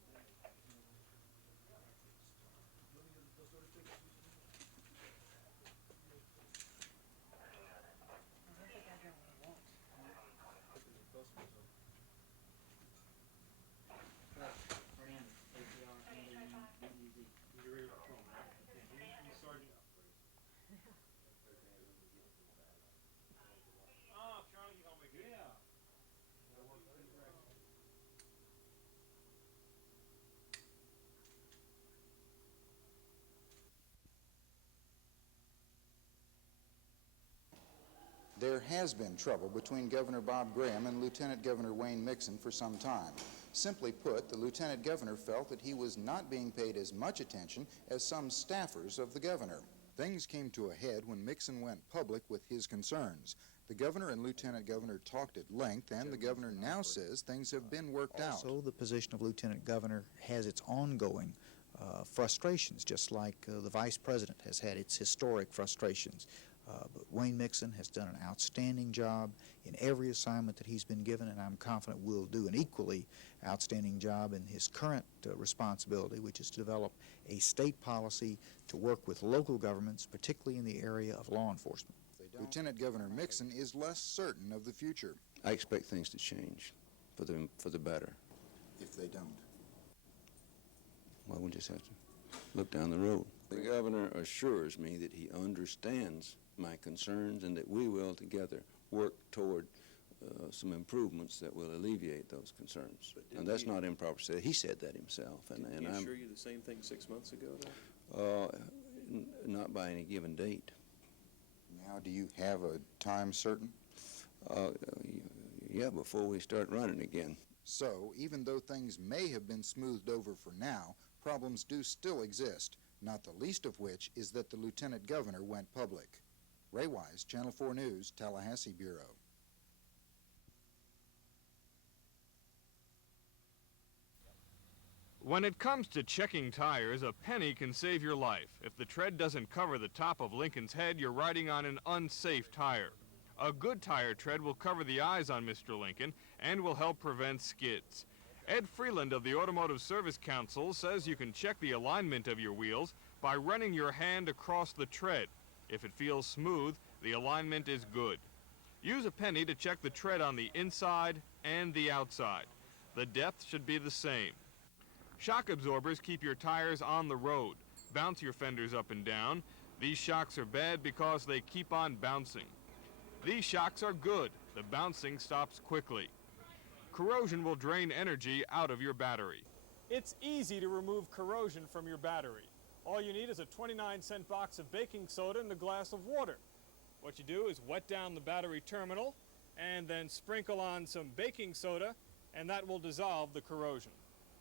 There has been trouble between Governor Bob Graham and Lieutenant Governor Wayne Mixon for some time. Simply put, the Lieutenant Governor felt that he was not being paid as much attention as some staffers of the governor. Things came to a head when Mixon went public with his concerns. The governor and Lieutenant Governor talked at length, and the governor now says things have been worked out. Also, the position of Lieutenant Governor has its ongoing frustrations, just like the Vice President has had its historic frustrations. But Wayne Mixon has done an outstanding job in every assignment that he's been given, and I'm confident will do an equally outstanding job in his current responsibility, which is to develop a state policy to work with local governments, particularly in the area of law enforcement. Lieutenant Governor Mixon is less certain of the future. I expect things to change for the better. If they don't? Well, we'll just have to look down the road. The governor assures me that he understands my concerns and that we will together work toward some improvements that will alleviate those concerns. And that's not improper to say. He said that himself. Did he assure you the same thing 6 months ago, though? Not by any given date. Now, do you have a time certain? Yeah, before we start running again. So, even though things may have been smoothed over for now, problems do still exist, not the least of which is that the Lieutenant Governor went public. Ray Wise, Channel 4 News, Tallahassee Bureau. When it comes to checking tires, a penny can save your life. If the tread doesn't cover the top of Lincoln's head, you're riding on an unsafe tire. A good tire tread will cover the eyes on Mr. Lincoln and will help prevent skids. Ed Freeland of the Automotive Service Council says you can check the alignment of your wheels by running your hand across the tread. If it feels smooth, the alignment is good. Use a penny to check the tread on the inside and the outside. The depth should be the same. Shock absorbers keep your tires on the road. Bounce your fenders up and down. These shocks are bad because they keep on bouncing. These shocks are good. The bouncing stops quickly. Corrosion will drain energy out of your battery. It's easy to remove corrosion from your battery. All you need is a 29-cent box of baking soda and a glass of water. What you do is wet down the battery terminal and then sprinkle on some baking soda, and that will dissolve the corrosion.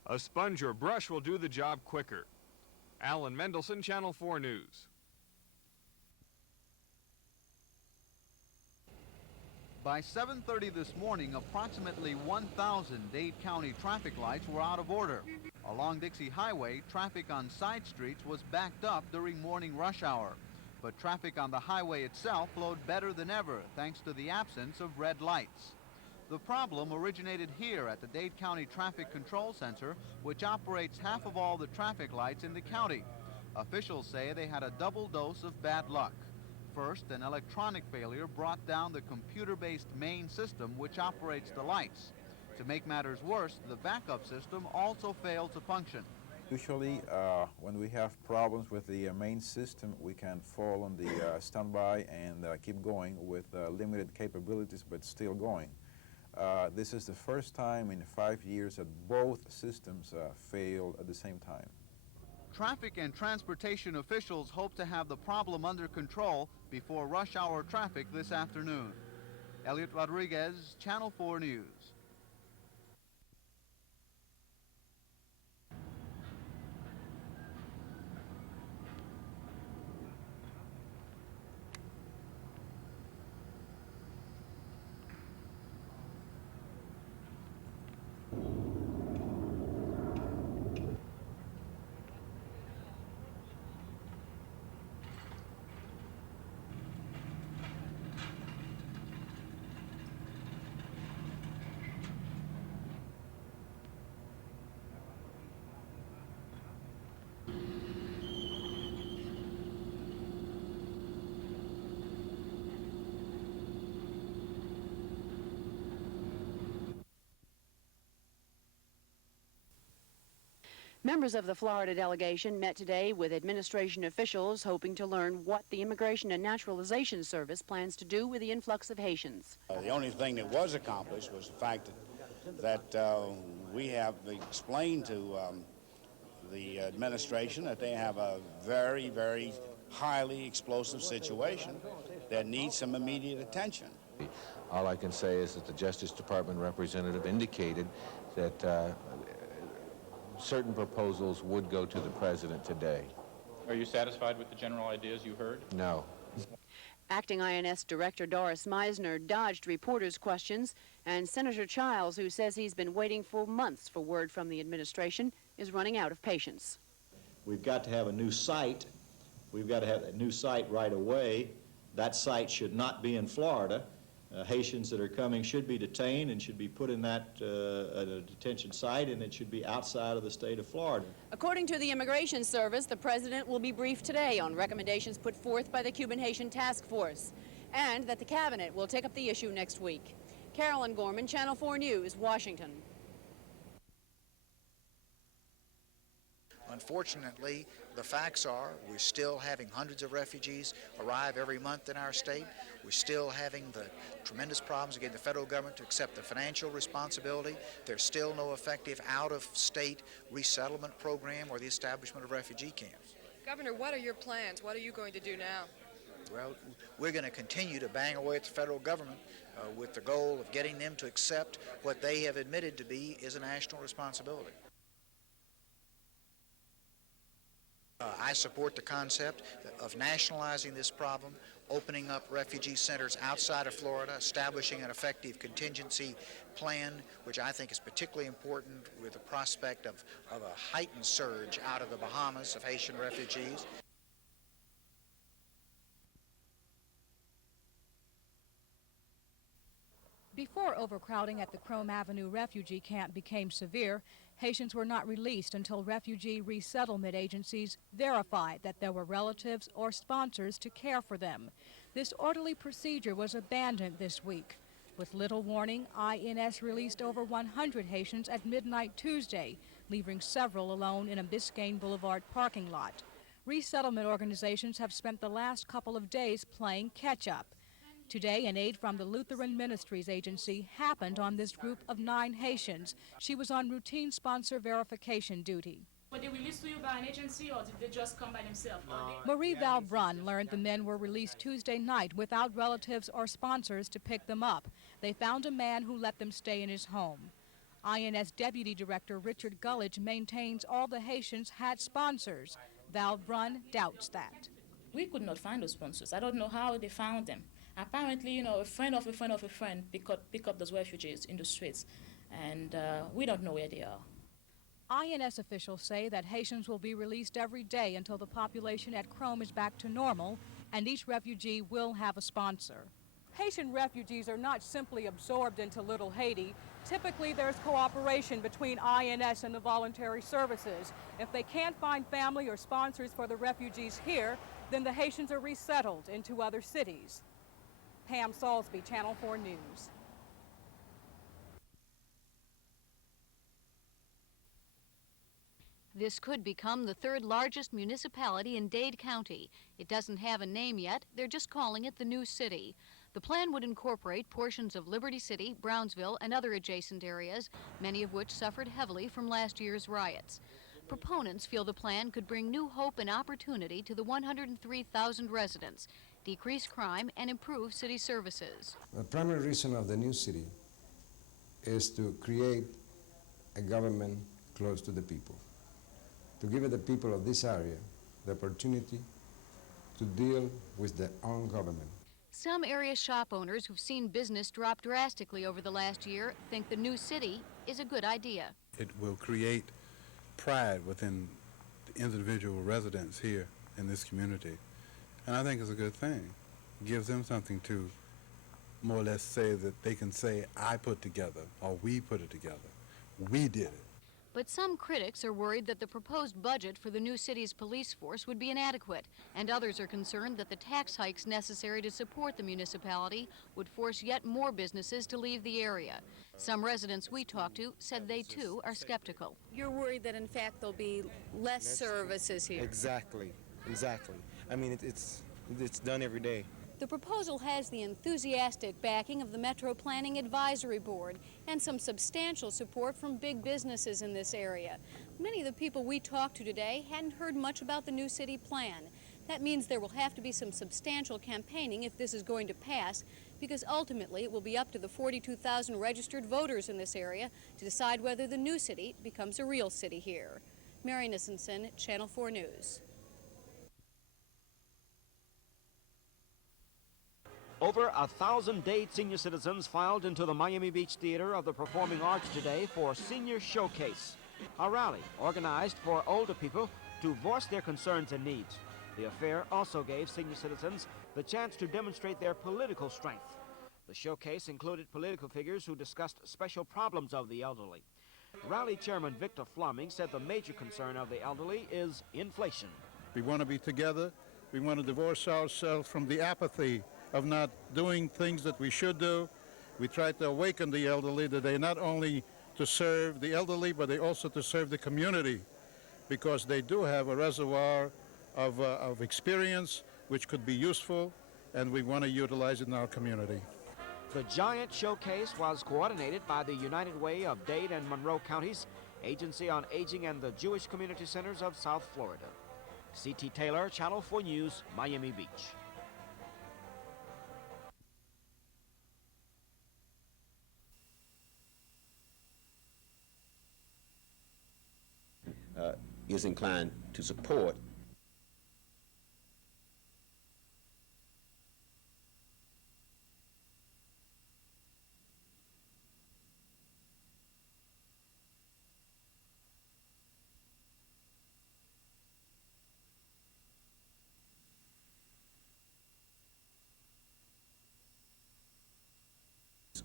A sponge or brush will do the job quicker. Alan Mendelson, Channel 4 News. By 7:30 this morning, approximately 1,000 Dade County traffic lights were out of order. Along Dixie Highway, traffic on side streets was backed up during morning rush hour. But traffic on the highway itself flowed better than ever, thanks to the absence of red lights. The problem originated here at the Dade County Traffic Control Center, which operates half of all the traffic lights in the county. Officials say they had a double dose of bad luck. First, an electronic failure brought down the computer-based main system which operates the lights. To make matters worse, the backup system also failed to function. Usually, when we have problems with the main system, we can fall on the standby and keep going with limited capabilities, but still going. This is the first time in 5 years that both systems failed at the same time. Traffic and transportation officials hope to have the problem under control before rush hour traffic this afternoon. Elliot Rodriguez, Channel 4 News. Members of the Florida delegation met today with administration officials hoping to learn what the Immigration and Naturalization Service plans to do with the influx of Haitians. The only thing that was accomplished was the fact that we have explained to the administration that they have a very, very highly explosive situation that needs some immediate attention. All I can say is that the Justice Department representative indicated that certain proposals would go to the president today. Are you satisfied with the general ideas you heard? No. Acting INS Director Doris Meisner dodged reporters' questions, and Senator Childs, who says he's been waiting for months for word from the administration, is running out of patience. We've got to have a new site. We've got to have a new site right away. That site should not be in Florida. Haitians that are coming should be detained and should be put in that detention site, and it should be outside of the state of Florida. According to the Immigration Service, the president will be briefed today on recommendations put forth by the Cuban-Haitian Task Force, and that the cabinet will take up the issue next week. Carolyn Gorman, Channel 4 News, Washington. Unfortunately, the facts are we're still having hundreds of refugees arrive every month in our state. We're still having the tremendous problems of getting the federal government to accept the financial responsibility. There's still no effective out-of-state resettlement program or the establishment of refugee camps. Governor, what are your plans? What are you going to do now? Well, we're going to continue to bang away at the federal government with the goal of getting them to accept what they have admitted to be is a national responsibility. I support the concept of nationalizing this problem, opening up refugee centers outside of Florida, establishing an effective contingency plan, which I think is particularly important with the prospect of a heightened surge out of the Bahamas of Haitian refugees. Before overcrowding at the Crome Avenue refugee camp became severe, Haitians were not released until refugee resettlement agencies verified that there were relatives or sponsors to care for them. This orderly procedure was abandoned this week. With little warning, INS released over 100 Haitians at midnight Tuesday, leaving several alone in a Biscayne Boulevard parking lot. Resettlement organizations have spent the last couple of days playing catch-up. Today, an aide from the Lutheran Ministries Agency happened on this group of 9 Haitians. She was on routine sponsor verification duty. Were they released to you by an agency, or did they just come by themselves? Marie Valbrun learned the men were released Tuesday night without relatives or sponsors to pick them up. They found a man who let them stay in his home. INS Deputy Director Richard Gullidge maintains all the Haitians had sponsors. Valbrun doubts that. We could not find those sponsors. I don't know how they found them. Apparently, a friend of a friend of a friend pick up those refugees in the streets, and we don't know where they are. INS officials say that Haitians will be released every day until the population at Crome is back to normal, and each refugee will have a sponsor. Haitian refugees are not simply absorbed into Little Haiti. Typically, there's cooperation between INS and the voluntary services. If they can't find family or sponsors for the refugees here, then the Haitians are resettled into other cities. Pam Salisbury, Channel 4 News. The This could become the third largest municipality in Dade County. It doesn't have a name yet. They're just calling it the new city. The plan would incorporate portions of Liberty City, Brownsville, and other adjacent areas, many of which suffered heavily from last year's riots. Proponents feel the plan could bring new hope and opportunity to the 103,000 residents, decrease crime, and improve city services. The primary reason of the new city is to create a government close to the people, to give the people of this area the opportunity to deal with their own government. Some area shop owners who've seen business drop drastically over the last year think the new city is a good idea. It will create pride within the individual residents here in this community, and I think it's a good thing. It gives them something to more or less say that they can say, I put together, or we put it together. We did it. But some critics are worried that the proposed budget for the new city's police force would be inadequate, and others are concerned that the tax hikes necessary to support the municipality would force yet more businesses to leave the area. Some residents we talked to said they, too, are skeptical. You're worried that, in fact, there'll be less services here. Exactly. I mean, it's done every day. The proposal has the enthusiastic backing of the Metro Planning Advisory Board and some substantial support from big businesses in this area. Many of the people we talked to today hadn't heard much about the new city plan. That means there will have to be some substantial campaigning if this is going to pass, because ultimately it will be up to the 42,000 registered voters in this area to decide whether the new city becomes a real city here. Mary Nissenson, Channel 4 News. Over 1,000 Dade senior citizens filed into the Miami Beach Theater of the Performing Arts today for Senior Showcase, a rally organized for older people to voice their concerns and needs. The affair also gave senior citizens the chance to demonstrate their political strength. The showcase included political figures who discussed special problems of the elderly. Rally Chairman Victor Fleming said the major concern of the elderly is inflation. We want to be together. We want to divorce ourselves from the apathy of not doing things that we should do. We try to awaken the elderly that they not only to serve the elderly, but they also to serve the community, because they do have a reservoir of experience which could be useful, and we want to utilize it in our community. The giant showcase was coordinated by the United Way of Dade and Monroe Counties, Agency on Aging, and the Jewish Community Centers of South Florida. C.T. Taylor, Channel 4 News, Miami Beach. Is inclined to support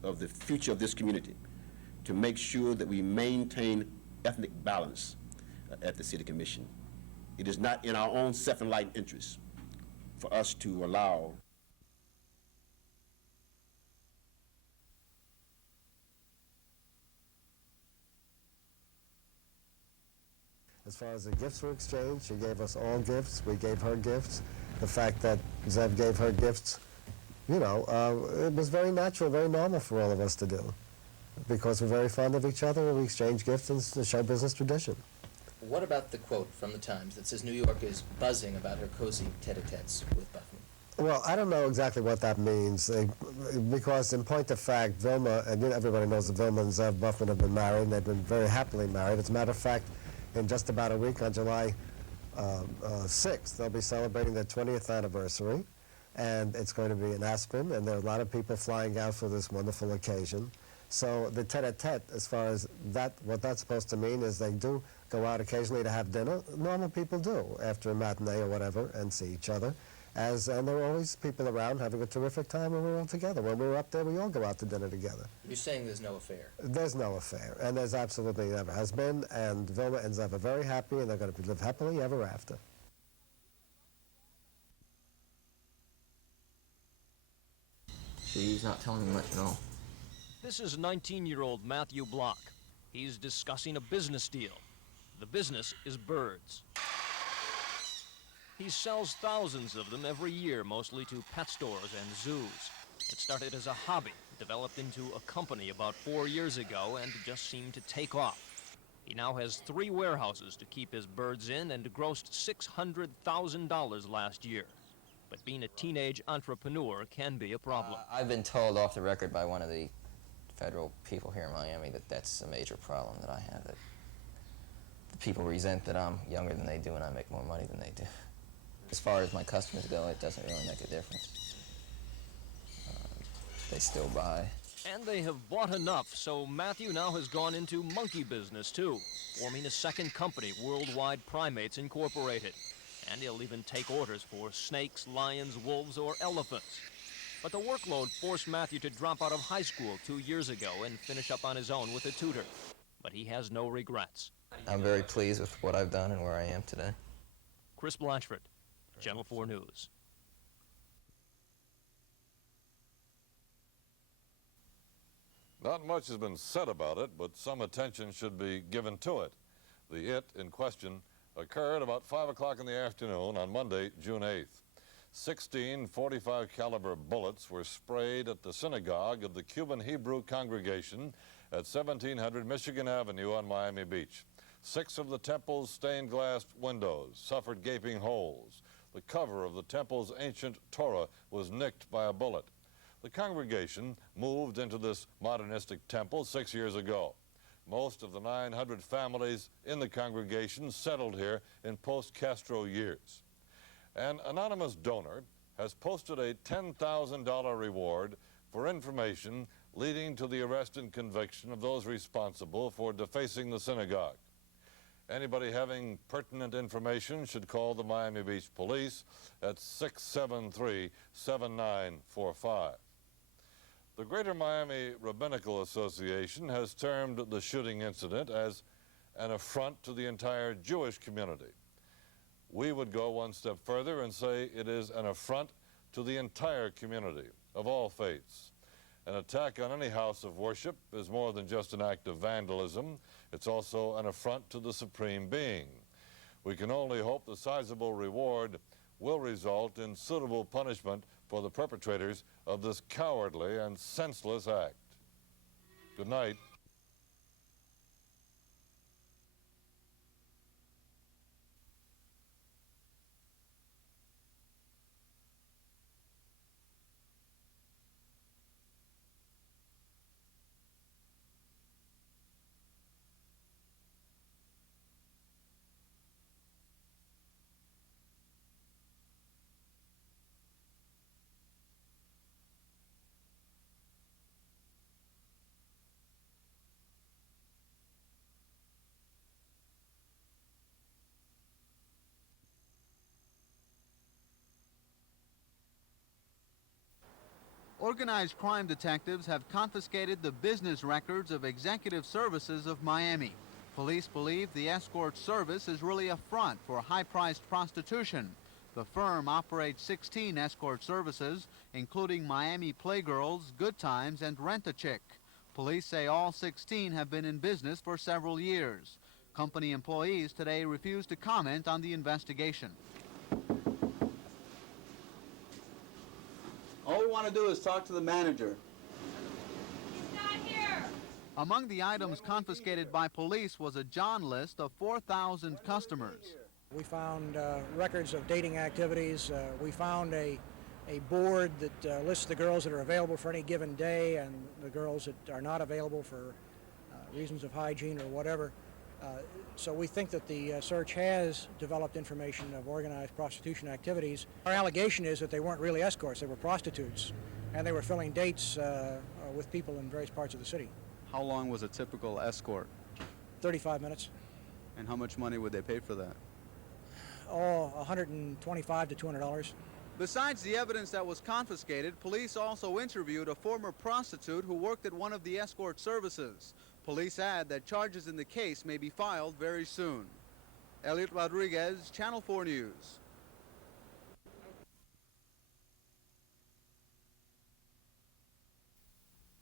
of the future of this community, to make sure that we maintain ethnic balance at the City Commission. It is not in our own self-enlightened interest for us to allow As far as the gifts were exchanged, she gave us all gifts. We gave her gifts. The fact that Zev gave her gifts, you know, it was very natural, very normal for all of us to do, because we're very fond of each other and we exchange gifts, and it's a show business tradition. What about the quote from the Times that says New York is buzzing about her cozy tete-a-tetes with Buffman? Well, I don't know exactly what that means, because in point of fact, Vilma, and everybody knows that Vilma and Zev Buffman have been married, and they've been very happily married. As a matter of fact, in just about a week, on July 6th, they'll be celebrating their 20th anniversary, and it's going to be in Aspen, and there are a lot of people flying out for this wonderful occasion. So the tete-a-tete, as far as that, what that's supposed to mean is they do go out occasionally to have dinner. Normal people do, after a matinee or whatever, and see each other. And there are always people around having a terrific time when we're all together. When we're up there, we all go out to dinner together. You're saying there's no affair? There's no affair, and there's absolutely never has been, and Vilma and Zev are very happy, and they're going to live happily ever after. She's not telling me much at all. This is 19-year-old Matthew Block. He's discussing a business deal. The business is birds. He sells thousands of them every year, mostly to pet stores and zoos. It started as a hobby, developed into a company about 4 years ago, and just seemed to take off. He now has 3 warehouses to keep his birds in and grossed $600,000 last year. But being a teenage entrepreneur can be a problem. I've been told off the record by one of the federal people here in Miami that that's a major problem that I have, that the people resent that I'm younger than they do and I make more money than they do. As far as my customers go, it doesn't really make a difference. They still buy. And they have bought enough, so Matthew now has gone into monkey business too, forming a second company, Worldwide Primates Incorporated. And he'll even take orders for snakes, lions, wolves, or elephants. But the workload forced Matthew to drop out of high school 2 years ago and finish up on his own with a tutor. But he has no regrets. I'm very pleased with what I've done and where I am today. Chris Blanchford, Channel 4 News. Not much has been said about it, but some attention should be given to it. The "it" in question occurred about 5 o'clock in the afternoon on Monday, June 8th. 16 .45 caliber bullets were sprayed at the synagogue of the Cuban Hebrew congregation at 1700 Michigan Avenue on Miami Beach. 6 of the temple's stained glass windows suffered gaping holes. The cover of the temple's ancient Torah was nicked by a bullet. The congregation moved into this modernistic temple 6 years ago. Most of the 900 families in the congregation settled here in post-Castro years. An anonymous donor has posted a $10,000 reward for information leading to the arrest and conviction of those responsible for defacing the synagogue. Anybody having pertinent information should call the Miami Beach Police at 673-7945. The Greater Miami Rabbinical Association has termed the shooting incident as an affront to the entire Jewish community. We would go one step further and say it is an affront to the entire community of all faiths. An attack on any house of worship is more than just an act of vandalism. It's also an affront to the Supreme Being. We can only hope the sizable reward will result in suitable punishment for the perpetrators of this cowardly and senseless act. Good night. Organized crime detectives have confiscated the business records of Executive Services of Miami. Police believe the escort service is really a front for high-priced prostitution. The firm operates 16 escort services, including Miami Playgirls, Good Times, and Rent-A-Chick. Police say all 16 have been in business for several years. Company employees today refuse to comment on the investigation. All we want to do is talk to the manager. He's not here. Among the items confiscated by police was a John list of 4,000 customers. We found records of dating activities. We found a board that lists the girls that are available for any given day and the girls that are not available for reasons of hygiene or whatever. So we think that the search has developed information of organized prostitution activities. Our allegation is that they weren't really escorts, they were prostitutes, and they were filling dates with people in various parts of the city. How long was a typical escort? 35 minutes. And how much money would they pay for that? Oh, $125 to $200. Besides the evidence that was confiscated, police also interviewed a former prostitute who worked at one of the escort services. Police add that charges in the case may be filed very soon. Elliot Rodriguez, Channel 4 News.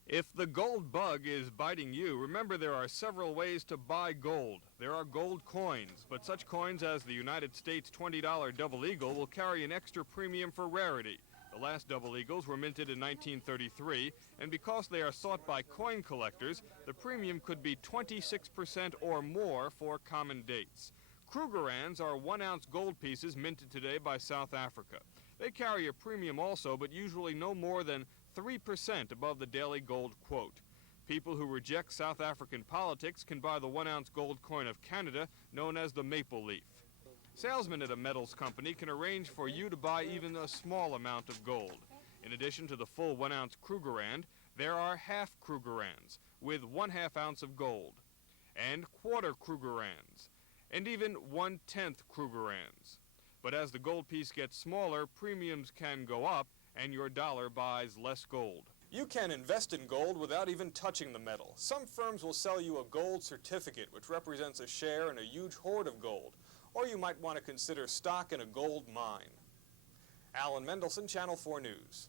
If the gold bug is biting you, remember there are several ways to buy gold. There are gold coins, but such coins as the United States $20 Double Eagle will carry an extra premium for rarity. The last Double Eagles were minted in 1933, and because they are sought by coin collectors, the premium could be 26% or more for common dates. Krugerrands are 1-ounce gold pieces minted today by South Africa. They carry a premium also, but usually no more than 3% above the daily gold quote. People who reject South African politics can buy the 1-ounce gold coin of Canada, known as the maple leaf. Salesmen at a metals company can arrange for you to buy even a small amount of gold. In addition to the full 1-ounce Krugerrand, there are half Krugerrands with 1/2 ounce of gold, and quarter Krugerrands, and even 1/10 Krugerrands. But as the gold piece gets smaller, premiums can go up, and your dollar buys less gold. You can invest in gold without even touching the metal. Some firms will sell you a gold certificate, which represents a share in a huge hoard of gold. Or you might want to consider stock in a gold mine. Alan Mendelson, Channel 4 News.